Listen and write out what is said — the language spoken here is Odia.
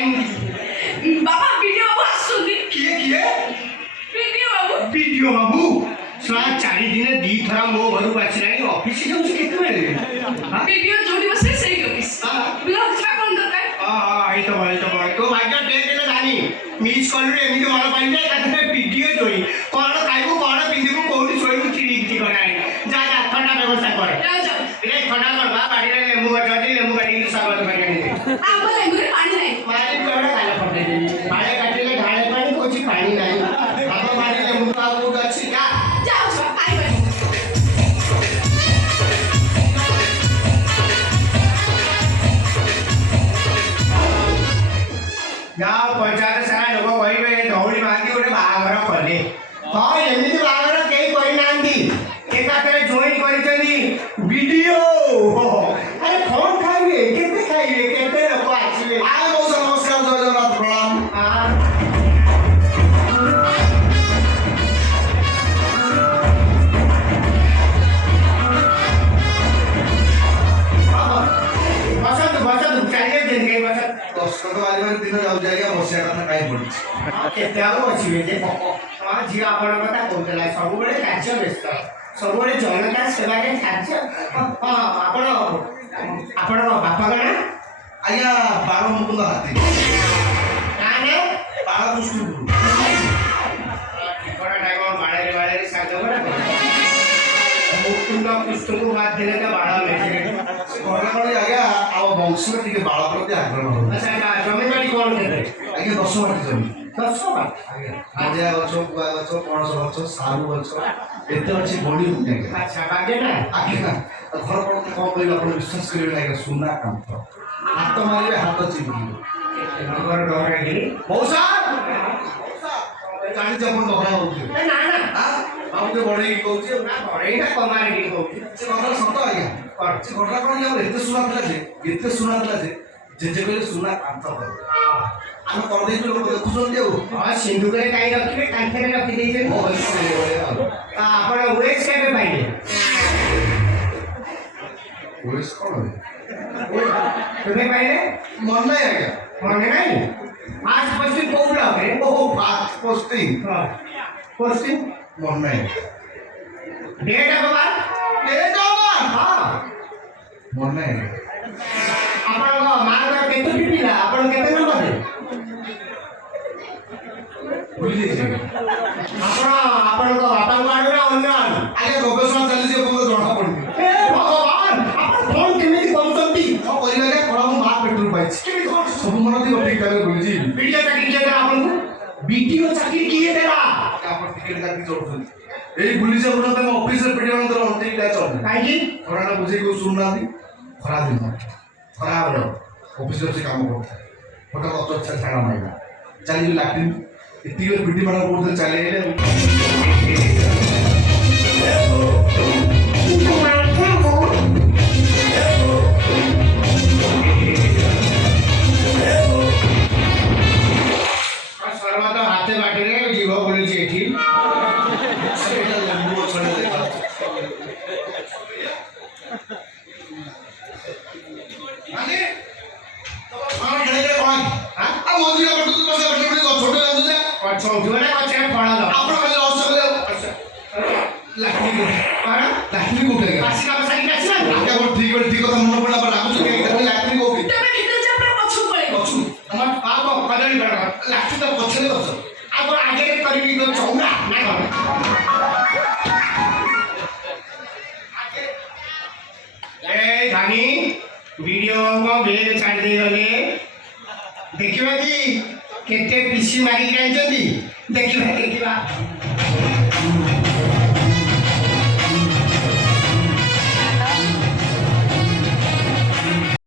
टाइम बाबा वीडियो बाबू आसुनी किए किए वीडियो बाबू ଶଳା 4 ଦିନେ 2 ଥର ମୋ ଘରକୁ ଆସିଲାଣି ଅଫିସ ଯାଉଛି କେତେବେଳେ वीडियो जोड़ी बसे सही ऑफिस ब्लॉग चा कौन दरकार ହେଇଥିବ ତୋ ଭାଗ୍ୟ ଡେଟ୍ ହେଲେ ଜାଣି ମିସ୍ କଲୁ ଏମିତି ମନ ପାଇଯାଏ ତାପରେ ଭିଡ଼ିଓ ଯୋଇ କ'ଣ ଖାଇବୁ କ'ଣ ପିନ୍ଧିବୁ କୋଉଠି ଶୋଇବୁ ଠିକଣା ନାହିଁ ଯା ଯା ଥଣ୍ଡା ବ୍ୟବସ୍ଥା କର ଥଣ୍ଡା କର ବା ବାଡ଼ିରେ ଲେମ୍ବୁ ଗଛ ଅଛି ଲେମ୍ବୁ କାଟିକି ସ୍ୱାଗତ କରି ଆଣିବେ ଆମ ଲେମ୍ବୁରେ ପାଣି ନାହିଁ ପାଣି କଣ କାଲ ପକେଇଦେବି ବାଡ଼େ କାଟିଲେ ଢାଳେ ପାଣି କହୁଛି ପାଣି ନାହିଁ ଆମ ବାଡ଼ି ଲେମ୍ବୁ ଆଉ କୋଉଠି ଅଛି ଯା ଯାଉ ଖାଇବା ଗାଁ ପଞ୍ଚାୟତ ସାରା ଲୋକ କହିବେ ଦଉଡ଼ି ବାନ୍ଧି ଗୋଟେ ବାହାଘର କଲେ ହଁ ଏମିତି ବାହାଘର କେହି କରିନାହାନ୍ତି ଏକାଥରେ ଜଏନ୍ କରିଛନ୍ତି ଭିଡ଼ିଓ ଆରେ କ'ଣ ଖାଇବେ କେତେ ଲୋକ ଆସିବେ ଆରେ ବହୁତ ନମସ୍କାର ଜୟ ଜଗନ୍ନାଥ ପ୍ରଣାମ ବସନ୍ତୁ ଚାଲିଏ ଯେମିତି ଦଶଟା ବାଜିବାର ଦିନ ଯାଉଛି ଆଜ୍ଞା ବସିବା କଥା କାହିଁ ପଡ଼ିଛି କେତେ ଆଉ ବସିବେ ଯେ ହଁ ଝିଅ ଆପଣଙ୍କ କଥା କହୁଥିଲା ସବୁବେଳେ କାର୍ଯ୍ୟ ବ୍ୟସ୍ତ ସବୁବେଳେ ଜନତା ସେବାରେ କାର୍ଯ୍ୟ ହଁ ଆପଣଙ୍କ ବାପାଙ୍କ ନାଁ ଆଜ୍ଞା ବାଳ ମୁକୁନ୍ଦ ହାତୀ ନାଁ ନାଁ ବାଳ କୃଷ୍ଣପୁର ଠିକଣାଟା କ'ଣ ବାଳରେ ସାଙ୍ଗ ମୁକୁନ୍ଦ କୃଷ୍ଣଙ୍କୁ ବାଦ ଦେଲେ ତ ବାଳ ମେଜିରେ ଘରେ କ'ଣ ଆଜ୍ଞା ଆମ ବଂଶରେ ଟିକେ ବାଳ ପ୍ରତି ଆଗ୍ରହ ରହୁଛି ଆଚ୍ଛା ଜମିବାଡ଼ି କ'ଣ ଦେବେ ଆଜ୍ଞା 10 ମାଟି ଜମି 10 ମାଟି ଆଜ୍ଞା ଆଜିଆ ଗଛ ଗୁଆ ଗଛ ପଣସ ଗଛ ସାରୁ ଗଛ ଏତେ ଅଛି ବଢ଼ି ହଉନି ଆଜ୍ଞା ଆଚ୍ଛା ବାଗେ ନା ଆଜ୍ଞା ଘର ପ୍ରତି କ'ଣ କହିବେ ଆପଣ ବିଶ୍ୱାସ କରିବେ ଆଜ୍ଞା ସୁନା କାନ୍ଥ ହାତ ମାରିବେ ହାତ ଚିପିବେ ନମ୍ବର ଡରେଇଲି ମଉସା ଜାଣିଛି ଆପଣ ଡରା ହଉଥିବେ ନା ନା ଆଉ ଟିକେ ବଢ଼େଇକି କହୁଛି ନା ବଢ଼େଇଟା କମାରିକି କହୁଛି ସେ କଥା ସତ ଆଜ୍ଞା ସେ ଘଟଣା କ'ଣ କି ଆମର ଏତେ ସୁନା ଥିଲା ଯେ ଜେଜେ କହିଲେ ସୁନା କାନ୍ଥ କର ଆମେ କରିଦେଇଛୁ ଲୋକ ଦେଖୁଛନ୍ତି ଆଉ ହଁ ସିନ୍ଦୁକରେ କାହିଁ ରଖିବେ କାନ୍ଥରେ ରଖିଦେଇଛନ୍ତି ଆପଣ ୱେସ୍ କେବେ ପାଇଲେ ଓଏସ୍ କ'ଣ କେବେ ପାଇଲେ ମନେ ନାହିଁ ଆଜ୍ଞା ମନେ ନାହିଁ ଫାଷ୍ଟ ପୋଷ୍ଟିଂ କୋଉ ବ୍ଲକରେ ଓହୋ ଫାଷ୍ଟ ପୋଷ୍ଟିଂ ପୋଷ୍ଟିଂ ମନେ ନାହିଁ ଡେଟ୍ ଅଫ୍ ବାର୍ଥ ହଁ ମନେ ନାହିଁ ଆପଣଙ୍କ ମାଆଙ୍କର କେତୋଟି ପିଲା ଆପଣ କେତେ ନମ୍ବରରେ ଭୁଲି ଯାଇଛି ଆପଣଙ୍କ ବାପାଙ୍କ ଆଡୁ ନା ଅନ୍ୟ ଆଡୁ ଆଜ୍ଞା ଗବେଷଣା ଚାଲିଛି ଆପଣଙ୍କୁ ଜଣା ପଡୁନି ହେ ଭଗବାନ ଆପଣ କ'ଣ କେମିତି କରୁଛନ୍ତି କ'ଣ କରିବା ଆଜ୍ଞା କ'ଣ ମୁଁ ମା ପେଟରୁ ପାଇଛି କେମିତି କ'ଣ ସବୁ ମନ ଥିବ ଠିକ୍ ଠାକ୍ ଭୁଲିଛି ବିଡ଼ିଓ ଚାକିରି କିଏ ଦେଲା ଆପଣଙ୍କୁ ବିଡ଼ିଓ ଚାକିରି କିଏ ଦେଲା ଆପଣ ଟିକେଟ କାଟି ଚଢୁଛନ୍ତି ଏଇ ଭୁଲିଛି ଆପଣ ତାଙ୍କ ଅଫିସରେ ପିଟି ମାନଙ୍କର ଅଣ୍ଟିଟା ଚଢୁ କାହିଁକି ଖରାଟା ବୁଝେଇ କେଉଁ ଶୁଣୁନାହାନ୍ତି ଖରା ଦିନ ଖରାବେଳେ ଅଫିସରେ ସେ କାମ କରୁଥାଏ ହଠାତ୍ ଅଚଚ୍ଛା ଝାଡ଼ା ମାରିଲା ଚାଲିଯିବି ଲାଟ୍ରିନ୍ ଏତିକି ପିଟି ମାନଙ୍କ କହୁଥିଲେ ଚାଲିଗଲେ ସର୍ବତ ହାତେ ବାଟିରେ ଯିବ ବୋଲୁଛି ଏଠି ସେଇଟା ଲେମ୍ବୁ ଗଛରେ ଦେଖା वीडियो को बेग छाड़ दे गले देखिबा कि केते पीसी मारी जाइछथि देखिबा